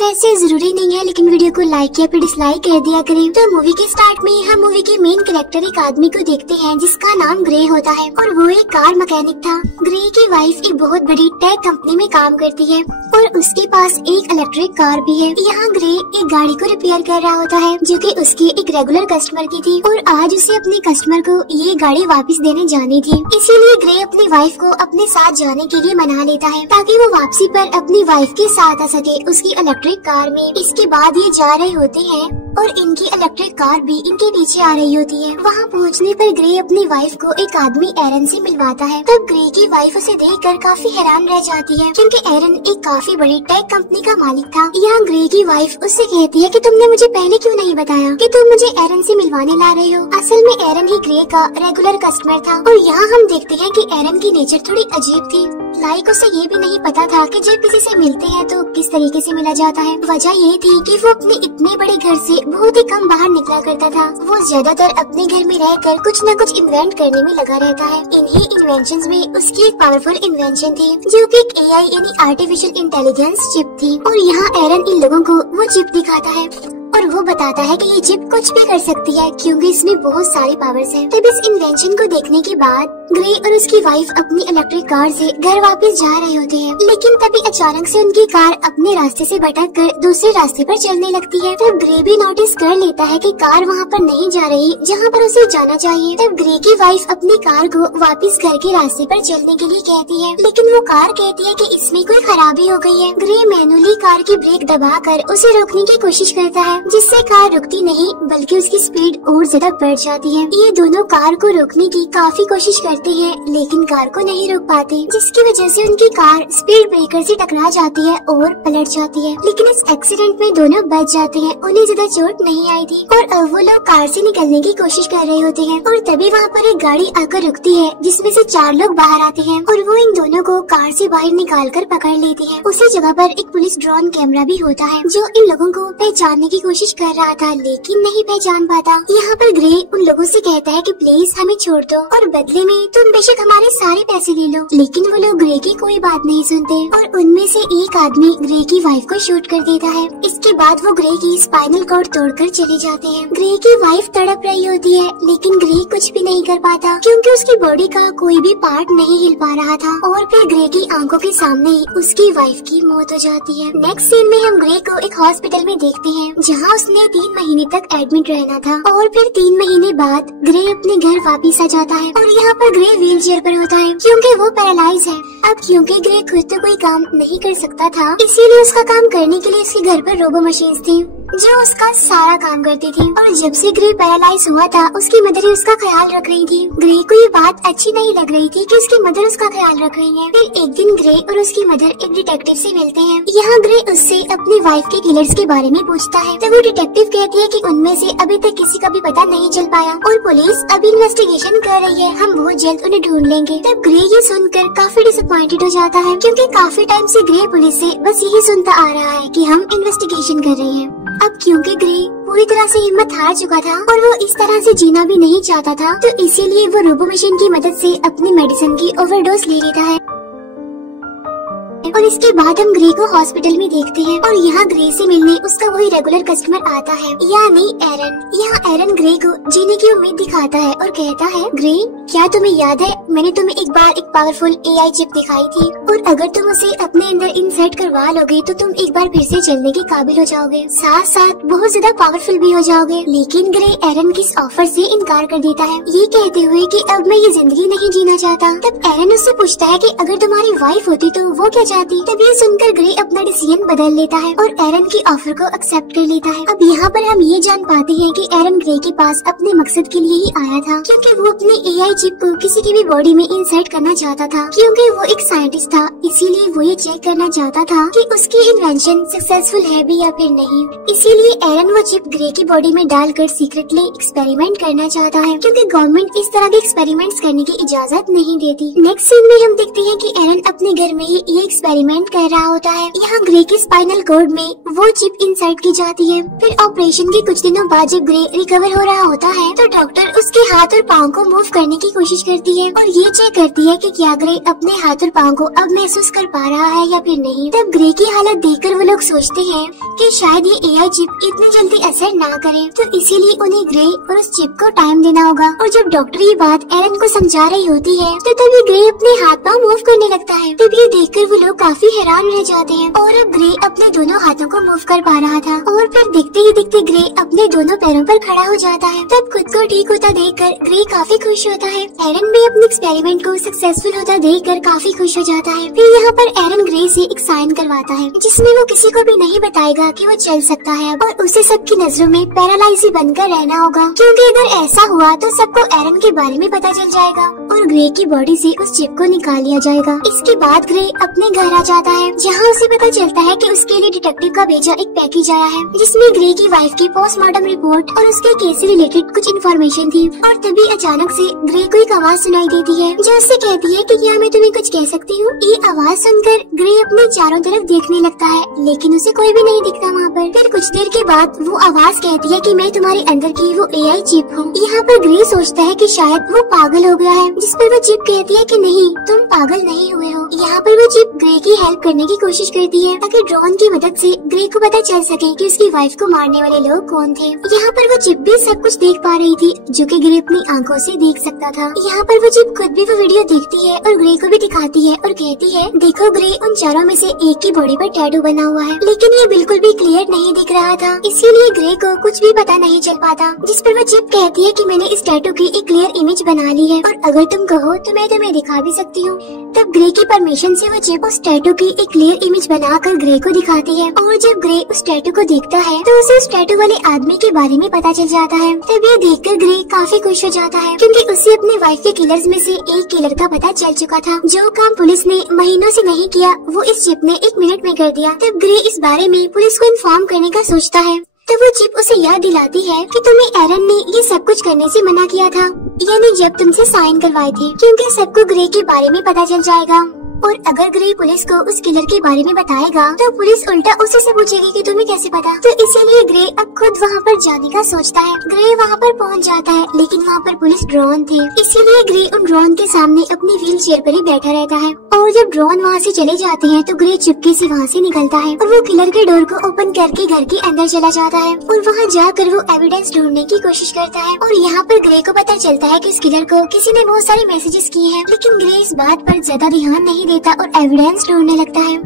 वैसे जरूरी नहीं है, लेकिन वीडियो को लाइक या फिर डिसलाइक कर दिया करें। तो मूवी के स्टार्ट में हम मूवी के मेन कैरेक्टर एक आदमी को देखते हैं जिसका नाम ग्रे होता है और वो एक कार मैकेनिक था। ग्रे की वाइफ एक बहुत बड़ी टेक कंपनी में काम करती है और उसके पास एक इलेक्ट्रिक कार भी है। यहाँ ग्रे एक गाड़ी को रिपेयर कर रहा होता है जो कि उसकी एक रेगुलर कस्टमर की थी और आज उसे अपने कस्टमर को ये गाड़ी वापस देने जानी थी। इसीलिए ग्रे अपनी वाइफ को अपने साथ जाने के लिए मना लेता है ताकि वो वापसी पर अपनी वाइफ के साथ आ सके उसकी इलेक्ट्रिक कार में। इसके बाद ये जा रहे होते हैं और इनकी इलेक्ट्रिक कार भी इनके पीछे आ रही होती है। वहाँ पहुँचने पर ग्रे अपनी वाइफ को एक आदमी एरन से मिलवाता है। तब ग्रे की वाइफ उसे देखकर काफी हैरान रह जाती है क्योंकि एरन एक काफी बड़ी टेक कंपनी का मालिक था। यहाँ ग्रे की वाइफ उससे कहती है कि तुमने मुझे पहले क्यों नहीं बताया कि तुम मुझे एरन से मिलवाने ला रहे हो। असल में एरन ही ग्रे का रेगुलर कस्टमर था और यहाँ हम देखते हैं कि एरन की नेचर थोड़ी अजीब थी। लाइक उसे ये भी नहीं पता था कि जब किसी से मिलते हैं तो किस तरीके से मिला जाता है। वजह ये थी कि वो अपने इतने बड़े घर से बहुत ही कम बाहर निकला करता था। वो ज्यादातर अपने घर में रहकर कुछ न कुछ इन्वेंट करने में लगा रहता है। इन्हीं इन्वेंशंस में उसकी एक पावरफुल इन्वेंशन थी जो कि एक एआई यानी आर्टिफिशियल इंटेलिजेंस चिप थी और यहाँ एरन इन लोगों को वो चिप दिखाता है और वो बताता है कि ये चिप कुछ भी कर सकती है क्योंकि इसमें बहुत सारी पावर्स हैं। तब इस इन्वेंशन को देखने के बाद ग्रे और उसकी वाइफ अपनी इलेक्ट्रिक कार से घर वापस जा रहे होते हैं, लेकिन तभी अचानक से उनकी कार अपने रास्ते से भटक कर दूसरे रास्ते पर चलने लगती है। तब ग्रे भी नोटिस कर लेता है कि कार वहाँ पर नहीं जा रही जहाँ पर उसे जाना चाहिए। तब ग्रे की वाइफ अपनी कार को वापस घर के रास्ते पर चलने के लिए कहती है, लेकिन वो कार कहती है कि इसमें कोई खराबी हो गई है। ग्रे मैनुअली कार की ब्रेक दबाकर उसे रोकने की कोशिश करता है जिससे कार रुकती नहीं बल्कि उसकी स्पीड और ज्यादा बढ़ जाती है। ये दोनों कार को रोकने की काफी कोशिश करते हैं लेकिन कार को नहीं रोक पाते, जिसकी वजह से उनकी कार स्पीड ब्रेकर से टकरा जाती है और पलट जाती है। लेकिन इस एक्सीडेंट में दोनों बच जाते हैं, उन्हें ज्यादा चोट नहीं आई थी और अब वो लोग कार से निकलने की कोशिश कर रहे होते हैं और तभी वहाँ पर एक गाड़ी आकर रुकती है जिसमें से 4 लोग बाहर आते हैं और वो इन दोनों को कार से बाहर निकाल कर पकड़ लेती है। उसी जगह पर एक पुलिस ड्रोन कैमरा भी होता है जो इन लोगों को पहचानने की कोशिश कर रहा था लेकिन नहीं पहचान पाता। यहाँ पर ग्रे उन लोगों से कहता है कि प्लीज हमें छोड़ दो और बदले में तुम बेशक हमारे सारे पैसे ले लो, लेकिन वो लोग ग्रे की कोई बात नहीं सुनते और उनमें से एक आदमी ग्रे की वाइफ को शूट कर देता है। इसके बाद वो ग्रे की स्पाइनल कॉर्ड तोड़कर चले जाते हैं। ग्रे की वाइफ तड़प रही होती है लेकिन ग्रे कुछ भी नहीं कर पाता क्योंकि उसकी बॉडी का कोई भी पार्ट नहीं हिल पा रहा था और फिर ग्रे की आंखों के सामने ही उसकी वाइफ की मौत हो जाती है। नेक्स्ट सीन में हम ग्रे को एक हॉस्पिटल में देखते हैं जहाँ उसने 3 महीने तक एडमिट रहना था और फिर 3 महीने बाद ग्रे अपने घर वापिस आ जाता है और यहाँ पर ग्रे व्हील चेयर पर होता है क्योंकि वो पैरालाइज है। अब क्योंकि ग्रे खुद तो कोई काम नहीं कर सकता था इसीलिए उसका काम करने के लिए उसके घर पर रोबो मशीन्स थी जो उसका सारा काम करती थी और जब से ग्रे पैरालाइज हुआ था उसकी मदर ही उसका ख्याल रख रही थी। ग्रे को ये बात अच्छी नहीं लग रही थी कि उसकी मदर उसका ख्याल रख रही है। फिर एक दिन ग्रे और उसकी मदर एक डिटेक्टिव से मिलते हैं। यहाँ ग्रे उससे अपनी वाइफ के किलर्स के बारे में पूछता है तो वो डिटेक्टिव कहती है कि उनमें से अभी तक किसी का भी पता नहीं चल पाया और पुलिस अभी इन्वेस्टिगेशन कर रही है, हम बहुत जल्द उन्हें ढूंढ लेंगे। तब ग्रे ये सुनकर काफी डिसअपॉइंटेड हो जाता है क्योंकि काफी टाइम से ग्रे पुलिस से बस यही सुनता आ रहा है कि हम इन्वेस्टिगेशन कर रहे हैं। अब क्योंकि ग्रे पूरी तरह से हिम्मत हार चुका था और वो इस तरह से जीना भी नहीं चाहता था तो इसीलिए वो रोबो मशीन की मदद से अपनी मेडिसिन की ओवरडोज ले लेता है। और इसके बाद हम ग्रे को हॉस्पिटल में देखते हैं और यहाँ ग्रे से मिलने उसका वही रेगुलर कस्टमर आता है यानी एरन। यहाँ एरन ग्रे को जीने की उम्मीद दिखाता है और कहता है, ग्रे क्या तुम्हें याद है मैंने तुम्हें एक बार एक पावरफुल एआई चिप दिखाई थी और अगर तुम उसे अपने अंदर इंसर्ट करवा लोगे तो तुम एक बार फिर से चलने के काबिल हो जाओगे, साथ साथ बहुत ज्यादा पावरफुल भी हो जाओगे। लेकिन ग्रे एरन की इस ऑफर से इनकार कर देता है ये कहते हुए कि अब मैं ये जिंदगी नहीं जीना चाहता। तब एरन उससे पूछता है कि अगर तुम्हारी वाइफ होती तो वो क्या चाहती। तब ये सुनकर ग्रे अपना डिसीजन बदल लेता है और एरन की ऑफर को एक्सेप्ट कर लेता है। अब यहाँ पर हम ये जान पाते हैं कि एरन ग्रे के पास अपने मकसद के लिए ही आया था क्योंकि वो अपने एआई चिप को किसी की भी बॉडी में इंसर्ट करना चाहता था। क्योंकि वो एक साइंटिस्ट था इसीलिए वो ये चेक करना चाहता था कि उसकी इन्वेंशन सक्सेसफुल है भी या फिर नहीं। इसीलिए एरन वो चिप ग्रे की बॉडी में डालकर सीक्रेटली एक्सपेरिमेंट करना चाहता है क्योंकि गवर्नमेंट इस तरह के एक्सपेरिमेंट्स करने की इजाजत नहीं देती। नेक्स्ट सीन में हम देखते हैं कि एरन अपने घर में ये एक एक्सपेरिमेंट कर रहा होता है। यहाँ ग्रे के स्पाइनल कॉर्ड में वो चिप इंसर्ट की जाती है। फिर ऑपरेशन के कुछ दिनों बाद जब ग्रे रिकवर हो रहा होता है तो डॉक्टर उसके हाथ और पाँव को मूव करने की कोशिश करती है और ये चेक करती है कि क्या ग्रे अपने हाथ और पाँव को अब महसूस कर पा रहा है या फिर नहीं। तब ग्रे की हालत देखकर वो लोग सोचते हैं कि शायद ये एआई चिप इतनी जल्दी असर ना करे, तो इसीलिए उन्हें ग्रे और उस चिप को टाइम देना होगा। और जब डॉक्टर ये बात एरन को समझा रही होती है तो तभी ग्रे अपने हाथ पाँव मूव करने लगता है। तब ये देखकर वो लोग काफी हैरान रह जाते हैं और अब ग्रे अपने दोनों हाथों को मूव कर पा रहा था और फिर दिखते ही दिखते ग्रे अपने दोनों पैरों पर खड़ा हो जाता है। तब खुद को ठीक होता देखकर ग्रे काफी खुश होता है। एरन भी अपने एक्सपेरिमेंट को सक्सेसफुल होता देखकर काफी खुश हो जाता है। फिर यहाँ पर एरन ग्रे से एक साइन करवाता है जिसमें वो किसी को भी नहीं बताएगा कि वो चल सकता है और उसे सबकी नजरों में पैरालाइज ही बनकर रहना होगा, क्योंकि अगर ऐसा हुआ तो सबको एरन के बारे में पता चल जाएगा और ग्रे की बॉडी से उस चिप को निकाल लिया जाएगा। इसके बाद ग्रे अपने घर आ जाता है जहाँ उसे पता चलता है कि उसके लिए डिटेक्टिव का भेजा एक पैकेज आया है जिसमें ग्रे की वाइफ की पोस्टमार्टम रिपोर्ट और उसके केस से रिलेटेड कुछ इन्फॉर्मेशन थी। और तभी अचानक से ग्रे को एक आवाज सुनाई देती है जो उससे कहती है कि क्या मैं तुम्हें कुछ कह सकती हूँ। ये आवाज सुनकर ग्रे अपने चारों तरफ देखने लगता है लेकिन उसे कोई भी नहीं दिखता वहाँ पर। फिर कुछ देर के बाद वो आवाज कहती है कि मैं तुम्हारे अंदर की वो एआई चिप हूँ। यहाँ पर ग्रे सोचता है कि शायद वो पागल हो गया है, जिस पर वो चिप कहती है कि नहीं, तुम पागल नहीं हुए हो। यहाँ पर वो चिप ग्रे की हेल्प करने की कोशिश करती है ताकि ड्रोन की मदद से ग्रे को पता चल सके कि उसकी वाइफ को मारने वाले लोग कौन थे। यहाँ पर वो चिप भी सब कुछ देख पा रही थी जो कि ग्रे अपनी आंखों से देख सकता था। यहाँ पर वो चिप खुद भी वो वीडियो देखती है और ग्रे को भी दिखाती है और कहती है देखो ग्रे, उन चारों में से एक की बॉडी पर टैटू बना हुआ है लेकिन ये बिल्कुल भी क्लियर नहीं दिख रहा था, इसीलिए ग्रे को कुछ भी पता नहीं चल पाता। जिस पर वो चिप कहती है कि मैंने इस टैटू की एक क्लियर इमेज बना ली है और अगर तुम कहो तो मैं तुम्हें दिखा भी सकती हूँ। तब ग्रे की परमिशन से वो चिप उस टैटू की एक क्लियर इमेज बनाकर ग्रे को दिखाती है और जब ग्रे उस टैटू को देखता है तो उसे उस टैटू वाले आदमी के बारे में पता चल जाता है। तब ये देखकर ग्रे काफी खुश हो जाता है क्योंकि उसे अपनी वाइफ के किलर्स में से एक किलर का पता चल चुका था। जो काम पुलिस ने महीनों से नहीं किया वो इस चिप ने 1 मिनट में कर दिया। तब ग्रे इस बारे में पुलिस को इन्फॉर्म करने का सोचता है तो वो चिप उसे याद दिलाती है कि तुम्हें एरन ने ये सब कुछ करने से मना किया था, यानी जब तुमसे साइन करवाए थे, क्योंकि सबको ग्रे के बारे में पता चल जाएगा और अगर ग्रे पुलिस को उस किलर के बारे में बताएगा तो पुलिस उल्टा उसी से पूछेगी कि तुम्हें कैसे पता। तो इसीलिए ग्रे अब खुद वहाँ पर जाने का सोचता है। ग्रे वहाँ पर पहुँच जाता है लेकिन वहाँ पर पुलिस ड्रोन थे, इसीलिए ग्रे उन ड्रोन के सामने अपनी व्हील चेयर पर ही बैठा रहता है और जब ड्रोन वहाँ से चले जाते हैं तो ग्रे चुपके से वहाँ से निकलता है और वो किलर के डोर को ओपन करके घर के अंदर चला जाता है और वहाँ जाकर वो एविडेंस ढूंढने की कोशिश करता है। और यहाँ पर ग्रे को पता चलता है कि उस किलर को किसी ने बहुत सारे मैसेजेस किए हैं, लेकिन ग्रे इस बात पर ज्यादा ध्यान नहीं देता और एविडेंस ढूंढने लगता है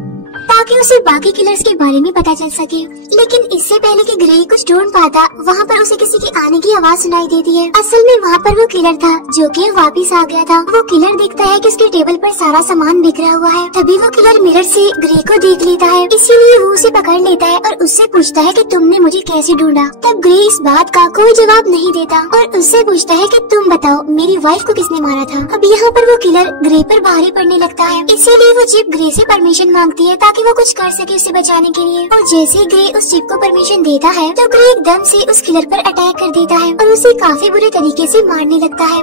ताकि उसे बाकी किलर्स के बारे में पता चल सके। लेकिन इससे पहले कि ग्रे कुछ ढूंढ पाता वहाँ पर उसे किसी के आने की आवाज सुनाई देती है। असल में वहाँ पर वो किलर था जो कि वापस आ गया था। वो किलर देखता है कि उसके टेबल पर सारा सामान बिखरा हुआ है। तभी वो किलर मिरर से ग्रे को देख लेता है, इसीलिए वो उसे पकड़ लेता है और उससे पूछता है कि तुमने मुझे कैसे ढूंढा। तब ग्रे इस बात का कोई जवाब नहीं देता और उससे पूछता है कि तुम बताओ मेरी वाइफ को किसने मारा था। अब यहाँ पर वो किलर ग्रे पर भारी पड़ने लगता है, इसीलिए वो चिप ग्रे से परमिशन मांगती है ताकि वो कुछ कर सके उसे बचाने के लिए। और जैसे ग्रे उस चिप को परमिशन देता है तो ग्रे एकदम से उस किलर पर अटैक कर देता है और उसे काफी बुरे तरीके से मारने लगता है।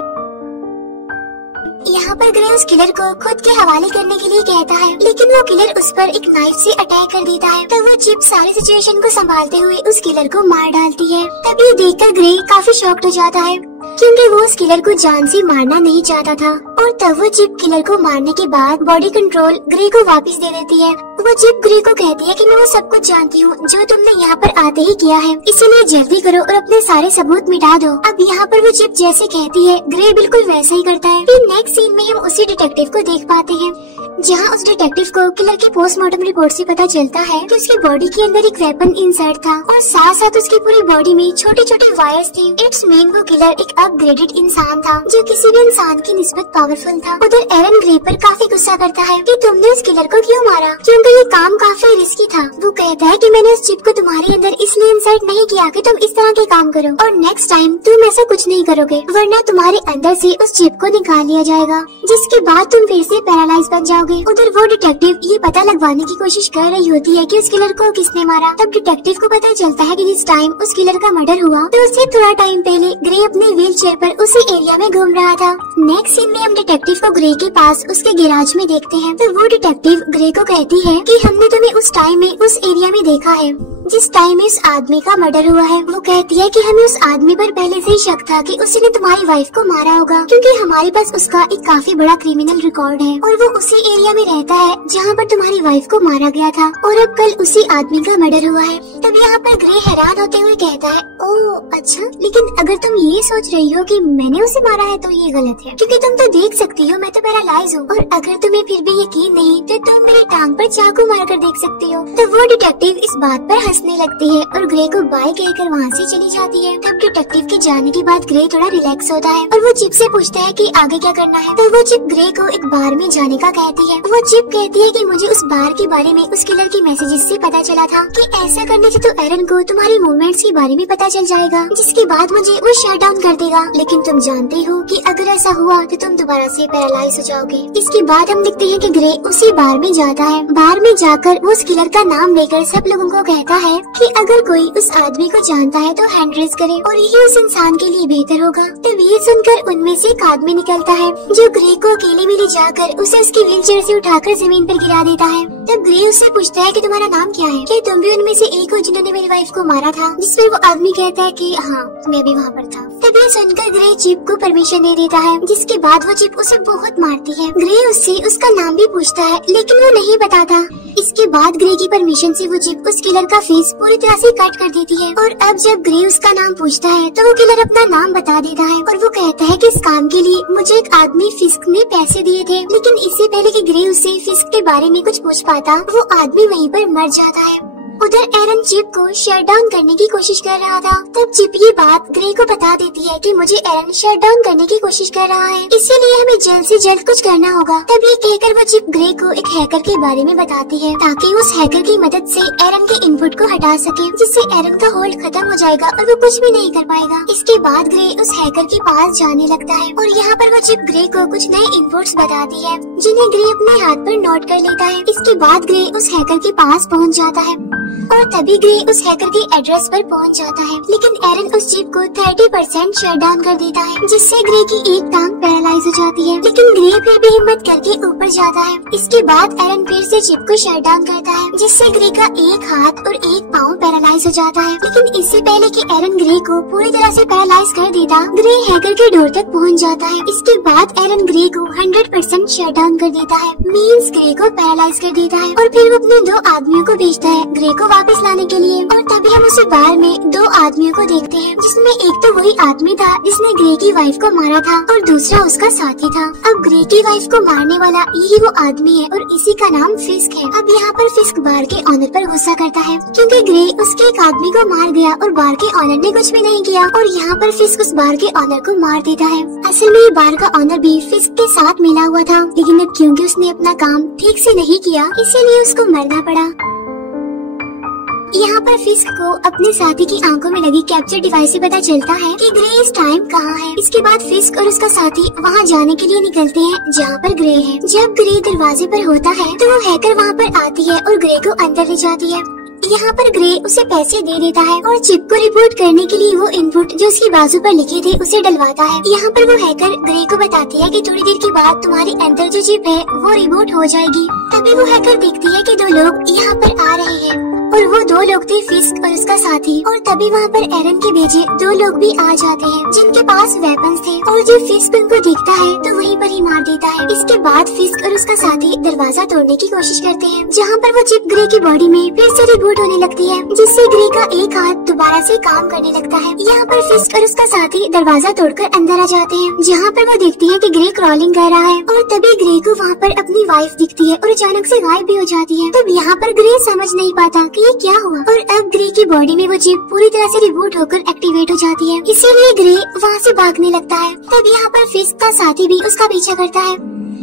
यहाँ पर ग्रे उस किलर को खुद के हवाले करने के लिए कहता है, लेकिन वो किलर उस पर एक नाइफ से अटैक कर देता है। तो वो चिप सारी सिचुएशन को संभालते हुए उस किलर को मार डालती है। तब ये देखकर ग्रे काफी शॉक्ड हो जाता है क्योंकि वो उस किलर को जान से मारना नहीं चाहता था। और तब वो चिप किलर को मारने के बाद बॉडी कंट्रोल ग्रे को वापस दे देती है। वो चिप ग्रे को कहती है कि मैं वो सब कुछ जानती हूँ जो तुमने यहाँ पर आते ही किया है, इसलिए जल्दी करो और अपने सारे सबूत मिटा दो। अब यहाँ पर वो चिप जैसे कहती है ग्रे बिल्कुल वैसा ही करता है। फिर नेक्स्ट सीन में हम उसी डिटेक्टिव को देख पाते हैं जहाँ उस डिटेक्टिव को किलर की पोस्टमार्टम रिपोर्ट से पता चलता है कि उसकी बॉडी के अंदर एक वेपन इंसर्ट था और साथ साथ उसकी पूरी बॉडी में छोटे छोटे वायर्स थे। इट्स मीन वो किलर एक अपग्रेडेड इंसान था जो किसी भी इंसान की निस्बत पावरफुल था। उधर एरन ग्रे पर काफी गुस्सा करता है कि तुमने उस किलर को क्यों मारा, क्योंकि ये काम काफी रिस्की था। वो कहता है कि मैंने उस चिप को तुम्हारे अंदर इसलिए इंसर्ट नहीं किया कि तुम इस तरह के काम करो और नेक्स्ट टाइम तुम ऐसा कुछ नहीं करोगे, वरना तुम्हारे अंदर से उस चिप को निकाल लिया जाएगा, जिसके बाद तुम फिर से पैरालाइज बन जाओगे जाओगे। उधर वो डिटेक्टिव ये पता लगवाने की कोशिश कर रही होती है कि उस किलर को किसने मारा। तब डिटेक्टिव को पता चलता है कि जिस टाइम उस किलर का मर्डर हुआ तो उससे थोड़ा टाइम पहले ग्रे अपने व्हील चेयर पर उसी एरिया में घूम रहा था। नेक्स्ट सीन में हम डिटेक्टिव को ग्रे के पास उसके गैराज में देखते हैं। तो वो डिटेक्टिव ग्रे को कहती है कि हमने तुम्हें उस टाइम में उस एरिया में देखा है जिस टाइम में उस आदमी का मर्डर हुआ है। वो कहती है कि हमें उस आदमी पर पहले से ही शक था कि उसने तुम्हारी वाइफ को मारा होगा, क्योंकि हमारे पास उसका एक काफी बड़ा क्रिमिनल रिकॉर्ड है और वो उसी एरिया में रहता है जहाँ पर तुम्हारी वाइफ को मारा गया था और अब कल उसी आदमी का मर्डर हुआ है। तब यहाँ पर ग्रे हैरान होते हुए कहता है, ओह अच्छा, लेकिन अगर तुम ये सोच रही हो कि मैंने उसे मारा है तो ये गलत है, क्योंकि तुम तो देख सकती हो मैं तो पैरालाइज हूँ, और अगर तुम्हें फिर भी यकीन नहीं तो तुम मेरी टांग पर चाकू मार कर देख सकती हो। तो वो डिटेक्टिव इस बात पर हंसने लगती है और ग्रे को बाय कहकर वहाँ से चली जाती है। तब डिटेक्टिव के जाने के बाद ग्रे थोड़ा रिलैक्स होता है और वो चिप से पूछता है कि आगे क्या करना है। तो वो चिप ग्रे को एक बार में जाने का कहती है। वो चिप कहती है कि मुझे उस बार के बारे में उस किलर के मैसेजेस से पता चला था कि ऐसा करने से तो एरन को तुम्हारी मूवमेंट्स के बारे में पता चल जाएगा, जिसके बाद मुझे वो शट डाउन कर देगा। लेकिन तुम जानते हो कि अगर ऐसा हुआ तो तुम दोबारा से पैरालाइज हो जाओगे। इसके बाद हम देखते हैं कि ग्रे उसी बार में जाता है। बार में जाकर वो उस किलर का नाम लेकर सब लोगों को कहता है कि अगर कोई उस आदमी को जानता है तो हैंड रेज करे और यही उस इंसान के लिए बेहतर होगा। तब ये सुनकर उनमें से एक आदमी निकलता है जो ग्रे को अकेले में ले जाकर उसे उसकी व्हीलचेयर से उठाकर जमीन पर गिरा देता है। तब ग्रे उससे पूछता है कि तुम्हारा नाम क्या है, क्या तुम भी उनमें से एक हो जिन्होंने मेरी वाइफ को मारा था? जिस पर वो आदमी कहता है कि हाँ मैं भी वहाँ पर था। तब ये सुनकर ग्रे चिप को परमिशन दे देता है, जिसके बाद वो चिप उसे बहुत मारती है। ग्रे उससे उसका नाम भी पूछता है लेकिन वो नहीं बताता। इसके बाद ग्रे की परमिशन से वो चिप उस किलर का फेस पूरी तरह से कट कर देती है और अब जब ग्रे उसका नाम पूछता है तो वो किलर अपना नाम बता देता है और वो कहता है कि इस काम के लिए मुझे एक आदमी फिस्क ने पैसे दिए थे। लेकिन इससे पहले कि ग्रे उससे फिस्क के बारे में कुछ पूछ पाता वो आदमी वहीं पर मर जाता है। उधर एरन चिप को शट डाउन करने की कोशिश कर रहा था। तब चिप ये बात ग्रे को बता देती है कि मुझे एरन शट डाउन करने की कोशिश कर रहा है, इसीलिए हमें जल्द से जल्द कुछ करना होगा। तब ये कहकर वो चिप ग्रे को एक हैकर के बारे में बताती है ताकि उस हैकर की मदद से एरन के इनपुट को हटा सके, जिससे एरन का होल्ड खत्म हो जाएगा और वो कुछ भी नहीं कर पाएगा। इसके बाद ग्रे उस हैकर के पास जाने लगता है और यहाँ पर वो चिप ग्रे को कुछ नए इनपुट्स बताती है जिन्हें ग्रे अपने हाथ पर नोट कर लेता है। इसके बाद ग्रे उस हैकर के पास पहुँच जाता है और तभी ग्रे उस हैकर के एड्रेस पर पहुंच जाता है, लेकिन एरन उस चिप को 30% शट डाउन कर देता है, जिससे ग्रे की एक टांग पैरालाइज हो जाती है। लेकिन ग्रे फिर भी हिम्मत करके ऊपर जाता है। इसके बाद एरन फिर से चिप को शट डाउन करता है, जिससे ग्रे का एक हाथ और एक पाँव पैरालाइज हो जाता है। लेकिन इससे पहले कि एरन ग्रे को पूरी तरह से पैरालाइज कर देता, ग्रे हैकर के डोर तक पहुंच जाता है। इसके बाद एरन ग्रे को 100% शट डाउन कर देता है, मींस ग्रे को पैरालाइज कर देता है और फिर वो अपने 2 आदमियों को भेजता है ग्रे को वापस लाने के लिए। और तभी हम उसी बार में 2 आदमियों को देखते हैं, जिसमें एक तो वही आदमी था जिसने ग्रे की वाइफ को मारा था और दूसरा उसका साथी था। अब ग्रे की वाइफ को मारने वाला यही वो आदमी है और इसी का नाम फिस्क है। अब यहाँ पर फिस्क बार के ऑनर पर गुस्सा करता है क्योंकि ग्रे उसके एक आदमी को मार गया और बार के ऑनर ने कुछ भी नहीं किया, और यहाँ पर फिस्क उस बार के ऑनर को मार देता है। असल में ये बार का ऑनर भी फिस्क के साथ मिला हुआ था, लेकिन अब क्योंकि उसने अपना काम ठीक से नहीं किया इसीलिए उसको मरना पड़ा। यहाँ पर फिस्क को अपने साथी की आंखों में लगी कैप्चर डिवाइस से पता चलता है कि ग्रे इस टाइम कहाँ है। इसके बाद फिस्क और उसका साथी वहाँ जाने के लिए निकलते हैं जहाँ पर ग्रे है। जब ग्रे दरवाजे पर होता है तो वो हैकर वहाँ पर आती है और ग्रे को अंदर ले जाती है। यहाँ पर ग्रे उसे पैसे दे देता है और चिप को रिपोर्ट करने के लिए वो इनपुट जो उसकी बाजू पर लिखे थे उसे डलवाता है। यहाँ पर वो हैकर ग्रे को बताती है कि थोड़ी देर के बाद तुम्हारे अंदर जो चिप है वो रिबूट हो जाएगी। तभी वो हैकर देखती है कि 2 लोग यहाँ पर आ रहे हैं और वो 2 लोग थे फिस्क और उसका साथी। और तभी वहाँ पर एरन के भेजे 2 लोग भी आ जाते हैं जिनके पास वेपन्स थे, और जब फिस्क उनको देखता है तो वहीं पर ही मार देता है। इसके बाद फिस्क और उसका साथी दरवाजा तोड़ने की कोशिश करते हैं, जहाँ पर वो चिप ग्रे की बॉडी में फिर से रिबूट होने लगती है, जिससे ग्रे का एक हाथ दोबारा से काम करने लगता है। यहाँ पर फिस्क और उसका साथी दरवाजा तोड़कर अंदर आ जाते हैं, जहाँ पर वो देखती है कि ग्रे क्रॉलिंग कर रहा है, और तभी ग्रे को वहाँ पर अपनी वाइफ दिखती है और अचानक से गायब भी हो जाती है। तब यहाँ पर ग्रे समझ नहीं पाता कि ये क्या हुआ, और अब ग्रे की बॉडी में वो चिप पूरी तरह से रिबूट होकर एक्टिवेट हो जाती है, इसीलिए ग्रे वहाँ से भागने लगता है। तब यहाँ पर फिस्क का साथी भी उसका पीछा करता है।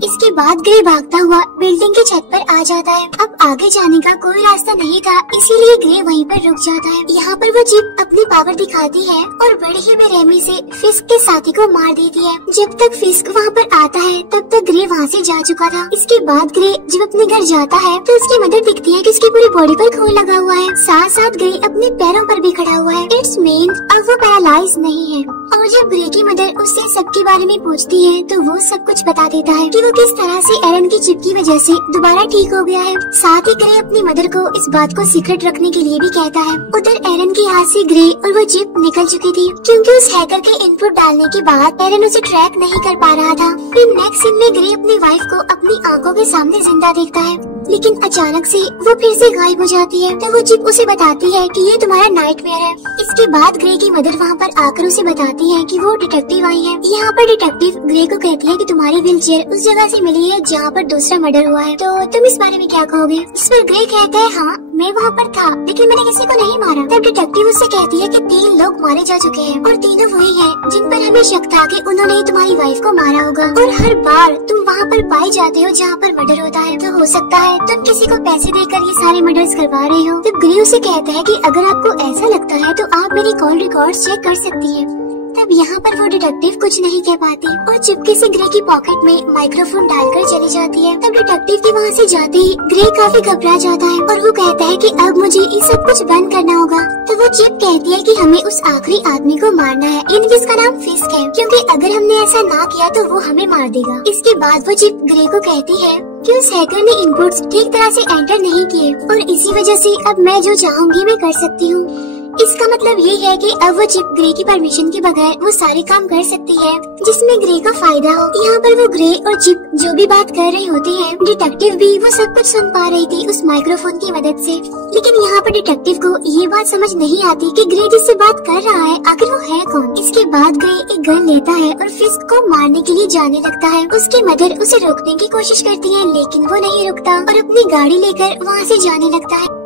इसके बाद ग्रे भागता हुआ बिल्डिंग की छत पर आ जाता है। अब आगे जाने का कोई रास्ता नहीं था, इसीलिए ग्रे वहीं पर रुक जाता है। यहाँ पर वो चिप अपनी पावर दिखाती है और बड़े ही बेरहमी से फिस्क के साथी को मार देती है। जब तक फिस्क वहाँ पर आता है तब तक ग्रे वहाँ से जा चुका था। इसके बाद ग्रे जब अपने घर जाता है तो उसकी मदर दिखती है कि उसकी पूरी बॉडी पर खून लगा हुआ है, साथ साथ ग्रे अपने पैरों पर भी खड़ा हुआ है। इट्स मीन अब वो पैरालाइज नहीं है। और जब ग्रे की मदर उससे सबके बारे में पूछती है तो वो सब कुछ बता देता है कि वो किस तरह से एरन की चिप की वजह से दोबारा ठीक हो गया है। साथ ही ग्रे अपनी मदर को इस बात को सीक्रेट रखने के लिए भी कहता है। उधर एरन के हाथ से ग्रे और वो चिप निकल चुकी थी, क्योंकि उस हैकर के इनपुट डालने के बाद एरन उसे ट्रैक नहीं कर पा रहा था। फिर नेक्स्ट सीन में ग्रे अपनी वाइफ को अपनी आंखों के सामने जिंदा देखता है, लेकिन अचानक से वो फिर से गायब हो जाती है। तो वो चिप उसे बताती है कि ये तुम्हारा नाइटमेयर है। इसके बाद ग्रे की मदर वहाँ पर आकर उसे बताती है कि वो डिटेक्टिव आई है। यहाँ पर डिटेक्टिव ग्रे को कहती है कि तुम्हारी व्हीलचेयर उस जगह से मिली है जहाँ पर दूसरा मर्डर हुआ है, तो तुम इस बारे में क्या कहोगे? इस पर ग्रे कहता है हाँ मैं वहाँ पर था, लेकिन मैंने किसी को नहीं मारा। तब डिटेक्टिव उससे कहती है कि 3 लोग मारे जा चुके हैं और तीनों वही हैं जिन पर हमें शक था कि उन्होंने ही तुम्हारी वाइफ को मारा होगा। और हर बार तुम वहाँ पर पाए जाते हो जहाँ पर मर्डर होता है, तो हो सकता है तुम किसी को पैसे देकर ये सारे मर्डर्स करवा रहे हो। तब ग्रे उसे कहता है कि अगर आपको ऐसा लगता है तो आप मेरी कॉल रिकॉर्ड्स चेक कर सकती है। तब यहाँ पर वो डिटेक्टिव कुछ नहीं कह पाती और चुपके से ग्रे की पॉकेट में माइक्रोफोन डालकर चली जाती है। तब डिटेक्टिव के वहाँ से जाते ही ग्रे काफी घबरा जाता है और वो कहता है कि अब मुझे ये सब कुछ बंद करना होगा। तो वो चिप कहती है कि हमें उस आखिरी आदमी को मारना है, इन जिसका नाम फिस्क है, क्योंकि अगर हमने ऐसा ना किया तो वो हमें मार देगा। इसके बाद वो चिप ग्रे को कहती है कि उस हैकर ने इनपुट्स ठीक तरह से एंटर नहीं किए और इसी वजह से अब मैं जो चाहूंगी मैं कर सकती हूँ। इसका मतलब ये है कि अब वो चिप ग्रे की परमिशन के बगैर वो सारे काम कर सकती है जिसमें ग्रे का फायदा हो। यहाँ पर वो ग्रे और चिप जो भी बात कर रहे होते हैं, डिटेक्टिव भी वो सब कुछ सुन पा रही थी उस माइक्रोफोन की मदद से। लेकिन यहाँ पर डिटेक्टिव को ये बात समझ नहीं आती कि ग्रे जिससे बात कर रहा है आखिर वो है कौन। इसके बाद ग्रे एक गन लेता है और फिस्क को मारने के लिए जाने लगता है। उसकी मदर उसे रोकने की कोशिश करती है, लेकिन वो नहीं रुकता और अपनी गाड़ी लेकर वहाँ से जाने लगता है।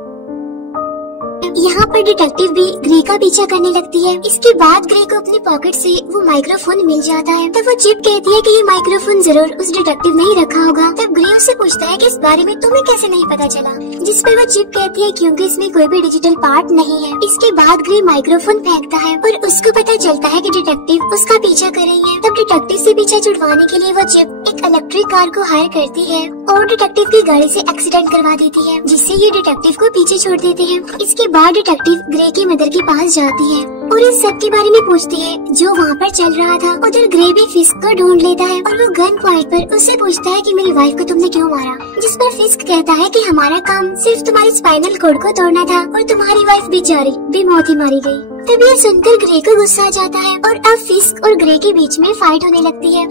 यहाँ पर डिटेक्टिव भी ग्रे का पीछा करने लगती है। इसके बाद ग्रे को अपनी पॉकेट से वो माइक्रोफोन मिल जाता है। तब वो चिप कहती है कि ये माइक्रोफोन जरूर उस डिटेक्टिव ने ही रखा होगा। तब ग्रे उससे पूछता है कि इस बारे में तुम्हें कैसे नहीं पता चला, जिस पर वो चिप कहती है क्योंकि इसमें कोई भी डिजिटल पार्ट नहीं है। इसके बाद ग्रे माइक्रोफोन फेंकता है और उसको पता चलता है कि डिटेक्टिव उसका पीछा कर रही है। तब डिटेक्टिव से पीछा छुड़वाने के लिए वो चिप एक इलेक्ट्रिक कार को हायर करती है और डिटेक्टिव की गाड़ी से एक्सीडेंट करवा देती है, जिससे ये डिटेक्टिव को पीछे छोड़ देते हैं। इसके बाद डिटेक्टिव ग्रे की मदर के पास जाती है और इस सब के बारे में पूछती है जो वहाँ पर चल रहा था। उधर ग्रे भी फिस्क को ढूंढ लेता है और वो गन पॉइंट पर उससे पूछता है कि मेरी वाइफ को तुमने क्यों मारा, जिस पर फिस्क कहता है कि हमारा काम सिर्फ तुम्हारी स्पाइनल कोड को तोड़ना था और तुम्हारी वाइफ बेचारी बेमौत ही मारी गई। तब ये सुनकर ग्रे को गुस्सा आ जाता है और अब फिस्क और ग्रे के बीच में फाइट होने लगती है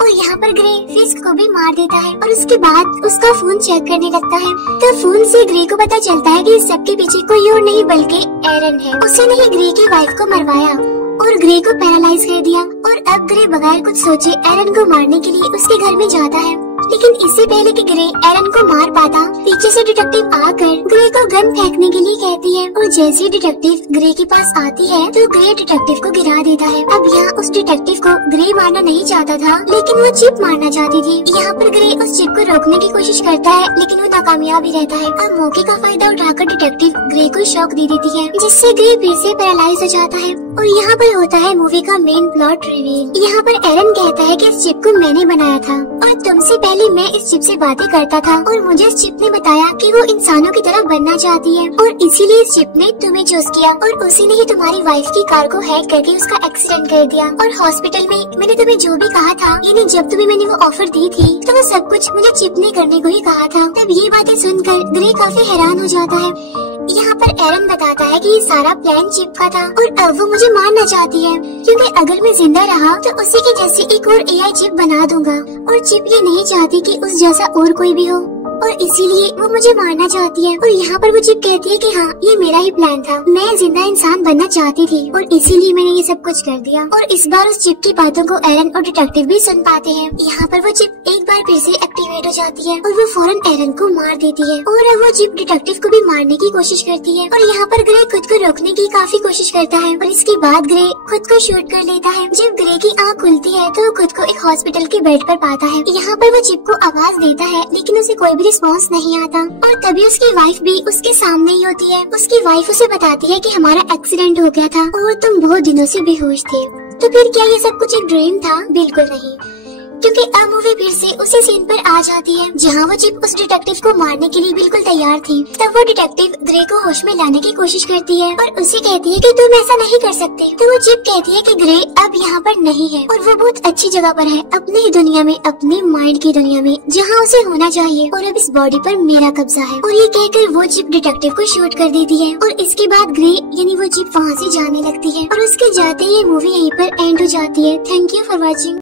और यहाँ पर ग्रे फिस्क को भी मार देता है और उसके बाद उसका फोन चेक करने लगता है। तो फोन से ग्रे को पता चलता है कि इस सब के पीछे कोई और नहीं बल्कि एरन है। उसने ही ग्रे की वाइफ को मरवाया और ग्रे को पैरालाइज कर दिया और अब ग्रे बगैर कुछ सोचे एरन को मारने के लिए उसके घर में जाता है। लेकिन इससे पहले कि ग्रे एरन को मार पाता, पीछे से डिटेक्टिव आकर ग्रे को गन फेंकने के लिए कहती है और जैसे ही डिटेक्टिव ग्रे के पास आती है तो ग्रे डिटेक्टिव को गिरा देता है। अब यहाँ उस डिटेक्टिव को ग्रे मारना नहीं चाहता था, लेकिन वो चिप मारना चाहती थी। यहाँ पर ग्रे उस चिप को रोकने की कोशिश करता है, लेकिन वो नाकामयाब ही रहता है। अब मौके का फायदा उठाकर डिटेक्टिव ग्रे को शॉक दे देती है, जिससे ग्रे फिर से पैरालाइज हो जाता है। और यहाँ पर होता है मूवी का मेन प्लॉट रिवील। यहाँ पर एरन कहता है कि इस चिप को मैंने बनाया था और तुमसे पहले मैं इस चिप से बातें करता था और मुझे इस चिप ने बताया कि वो इंसानों की तरह बनना चाहती है और इसीलिए इस चिप ने तुम्हें चूज किया और उसी ने ही तुम्हारी वाइफ की कार को हैक करके उसका एक्सीडेंट कर दिया। और हॉस्पिटल में मैंने तुम्हें जो भी कहा था, यानी जब तुम्हें मैंने वो ऑफर दी थी, तो वो सब कुछ मुझे चिप ने करने को ही कहा था। तब ये बातें सुनकर ग्रे काफी हैरान हो जाता है। यहाँ पर एरन बताता है कि ये सारा प्लान चिप का था और अब वो मुझे मारना चाहती है, क्योंकि अगर मैं जिंदा रहा तो उसी के जैसे एक और एआई चिप बना दूंगा और चिप ये नहीं चाहती कि उस जैसा और कोई भी हो और इसीलिए वो मुझे मारना चाहती है। और यहाँ पर वो चिप कहती है कि हाँ ये मेरा ही प्लान था, मैं जिंदा इंसान बनना चाहती थी और इसीलिए मैंने ये सब कुछ कर दिया। और इस बार उस चिप की बातों को एरन और डिटेक्टिव भी सुन पाते हैं। यहाँ पर वो चिप एक बार फिर से एक्टिवेट हो जाती है और वो फौरन एरन को मार देती है और अब वो चिप डिटेक्टिव को भी मारने की कोशिश करती है। और यहाँ पर ग्रे खुद को रोकने की काफी कोशिश करता है और इसके बाद ग्रे खुद को शूट कर लेता है। जब ग्रे की आँख खुलती है तो वो खुद को एक हॉस्पिटल के बेड पर पाता है। यहाँ पर वो चिप को आवाज देता है लेकिन उसे कोई भी रिस्पॉन्स नहीं आता और तभी उसकी वाइफ भी उसके सामने ही होती है। उसकी वाइफ उसे बताती है कि हमारा एक्सीडेंट हो गया था और तुम बहुत दिनों से बेहोश थे। तो फिर क्या ये सब कुछ एक ड्रीम था? बिल्कुल नहीं, क्योंकि अब मूवी फिर से उसी सीन पर आ जाती है जहाँ वो चिप उस डिटेक्टिव को मारने के लिए बिल्कुल तैयार थी। तब वो डिटेक्टिव ग्रे को होश में लाने की कोशिश करती है और उसे कहती है कि तुम ऐसा नहीं कर सकते। तो वो चिप कहती है कि ग्रे अब यहाँ पर नहीं है और वो बहुत अच्छी जगह पर है, अपनी ही दुनिया में, अपने माइंड की दुनिया में, जहाँ उसे होना चाहिए और अब इस बॉडी पर मेरा कब्जा है। और ये कहकर वो चिप डिटेक्टिव को शूट कर देती है और इसके बाद ग्रे यानी वो चिप वहाँ से जाने लगती है और उसके जाते ये मूवी यहीं पर एंड हो जाती है। Thank you for watching.